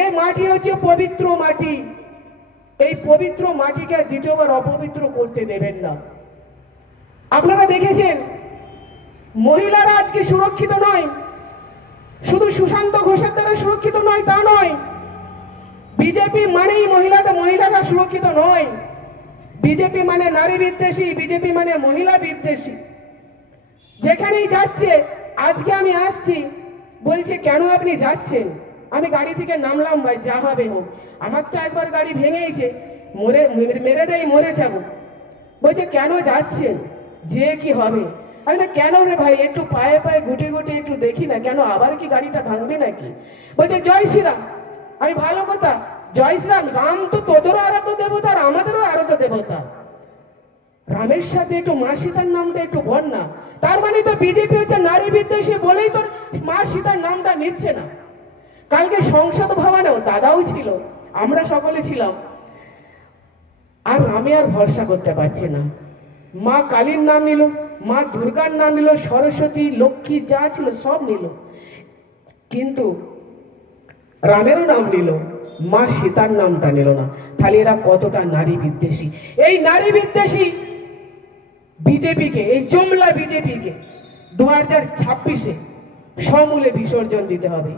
এই মাটি হচ্ছে পবিত্র মাটি, এই পবিত্র মাটিকে দ্বিতীয়বার অপবিত্র করতে দেবেন না। আপনারা দেখেছেন মহিলারা আজকে সুরক্ষিত নয়, শুধু সুশান্ত ঘোষের দ্বারা সুরক্ষিত নয় তা নয়, বিজেপি মানেই মহিলারা সুরক্ষিত নয়। বিজেপি মানে নারী বিদ্বেষী, বিজেপি মানে মহিলা বিদ্বেষী। যেখানেই যাচ্ছে, আজকে আমি আসছি, বলছে কেন আপনি যাচ্ছেন? আমি গাড়ি থেকে নামলাম, ভাই যা হবে হোক, আমার তো একবার গাড়ি ভেঙেছে, মেরে দেয় মরে যাব। বলছে কেন যাচ্ছেন, যে কি হবে? আমি না কেন রে ভাই, একটু পায়ে পায়ে গুটে গুটে একটু দেখি না, কেন আবার কি গাড়িটা ভাঙবে নাকি? বলছে জয় শ্রীরাম। আমি ভালো কথা, জয় শ্রীরাম, রাম তো তোদেরও আরাধ্য দেবতা আর আমাদেরও আরাধ্য দেবতা, রামের সাথে একটু মা সীতার নামটা একটু বল না। তার মানে তো বিজেপি হচ্ছে নারী বিদ্বেষী বলেই তো মা সীতার নামটা নিচ্ছে না। কালকে সংসদ ভবনেও দাদাও ছিল, আমরা সকলে ছিলাম, আর আমি আর ভরসা করতে পারছি না। মা কালীর নাম নিল, মা দুর্গার নাম নিল, সরস্বতী লক্ষ্মী যা ছিল সব নিল, কিন্তু রামেরও নাম নিল, মা সীতার নামটা নিল না। তাহলে এরা কতটা নারী বিদ্বেষী! এই নারী বিদ্বেষী বিজেপিকে, এই জমলা বিজেপিকে 2026-এ সমূলে বিসর্জন দিতে হবে।